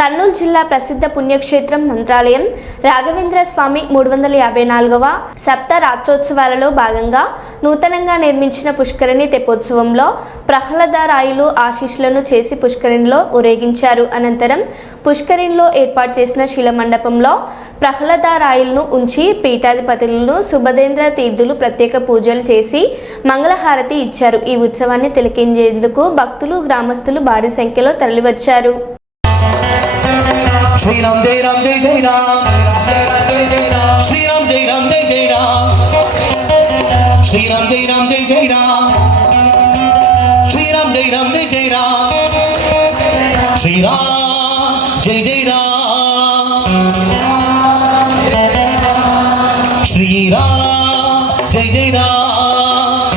కర్నూలు జిల్లా ప్రసిద్ధ పుణ్యక్షేత్రం మంత్రాలయం రాఘవేంద్ర స్వామి 354వ సప్త రాత్రోత్సవాలలో భాగంగా నూతనంగా నిర్మించిన పుష్కరిణి తెప్పోత్సవంలో ప్రహ్లాదరాయలు ఆశీస్సులను చేసి పుష్కరిణిలో ఊరేగించారు. అనంతరం పుష్కరిణిలో ఏర్పాటు చేసిన శిలమండపంలో ప్రహ్లాదరాయలను ఉంచి పీఠాధిపతులను సుభదేంద్ర తీర్థులు ప్రత్యేక పూజలు చేసి మంగళహారతి ఇచ్చారు. ఈ ఉత్సవాన్ని తిలకించేందుకు భక్తులు గ్రామస్తులు భారీ సంఖ్యలో తరలివచ్చారు. Shri Ram Jai Ram Jai Jai Ram, Shri Ram Jai Ram Jai Jai Ram, Shri Ram Jai Ram Jai Jai Ram, Shri Ram Jai Ram Jai Jai Ram, Shri Ram Jai Jai Ram, Shri Ram Jai Jai Ram,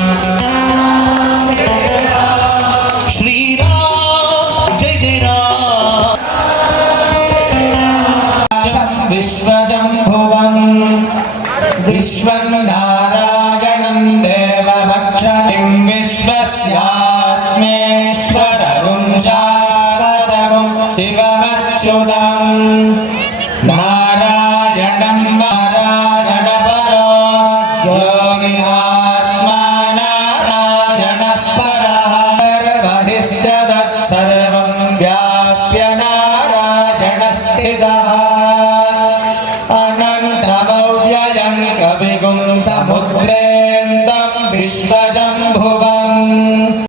Shri Ram Jai Jai Ram. विश्वजम्भुवं विश्वनारायणं देवभक्षणं विश्वस्यात्मेश्वरं शाश्वतं शिवमच्युतं नारायणं नारायणपरो योगिनात्मा नारायणपरः सर्वहिश्च तत्सर्वं व्याप्य नारायणस्थितः